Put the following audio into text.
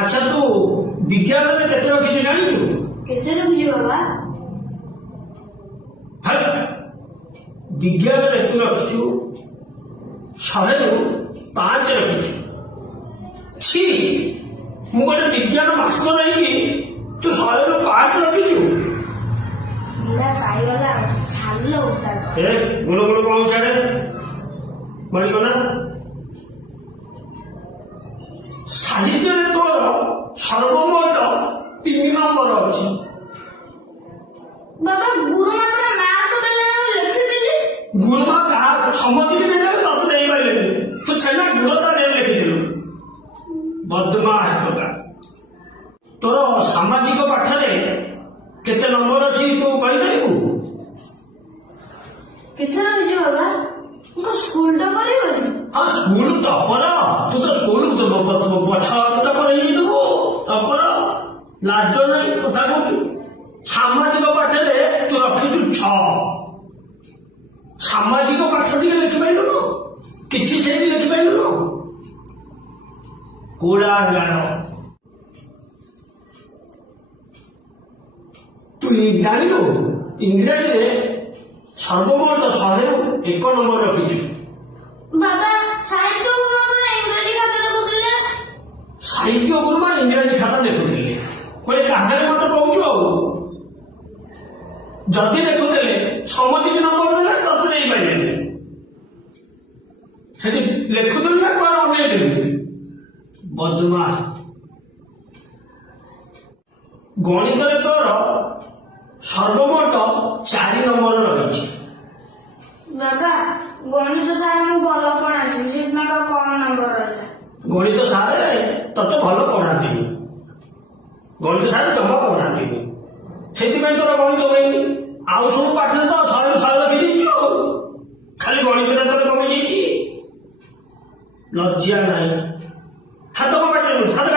अच्छा तू विज्ञान में केते रखी जानी तू केते रखी बाबा है विज्ञान में तू रखी 100 रु 5 रखी सी मु गोटे विज्ञान मास्टर नहीं तू 100 रु 5 रखी मेरा पाईगला छालो उतार ए गुलो गुलो कौन सारे बड़ी बना साहित्य में तोर सर्वमोट 3 नंबर अच्छी बाबा गुरुमा पूरा मार्क देले ना लिखि देली गुरुमा कहा सम्मति भी देले तत देई पाइले तू छेना गुणता दे लिखि दिलु बदमाश टका तोर सामाजिक पाठ रे केते नंबर अछि तू कहि देबू केते रखी बाबा उनको स्कूल तो परिबो हाँ स्कूल तो पर तू तो स्कूल तो पछा तो पर ही दो पर लाज नहीं कथा कहू सामाजिक पाठ रे तू रखी 6 सामाजिक पाठ टी लिखि पाइलु किछि सेठी लिखि पाइलु कोड़ा गार तू जानिलु इंग्रेजी रे सर्वमोट 101 नंबर रखी बाबा साहित्य गुरुमा इंग्रजी खाता देखुଥିଲେ साहित्य गुरुमा इंग्रजी खाता देखुଥିଲେ कोई कागज मत कहू जदि देखुଥିଲେ सम्मति नंबर देले तत नहीं पाइले सेठी लेखुଥିଲେ ना कोन अने देबे बदमाश गणित रे तोर सर्वमोट 4 नंबर रही बाबा गणित सार मु भल पढ़ाती जितना का कम नंबर रहला गणित सारे तत भल पढ़ाती गणित सारे जमा पढ़ाती से तोर गणित हुए आउ सब पाठ तो 100 लखी खाली गणित तोर कमी जाइए लज्जा नहीं हाथ को हाथ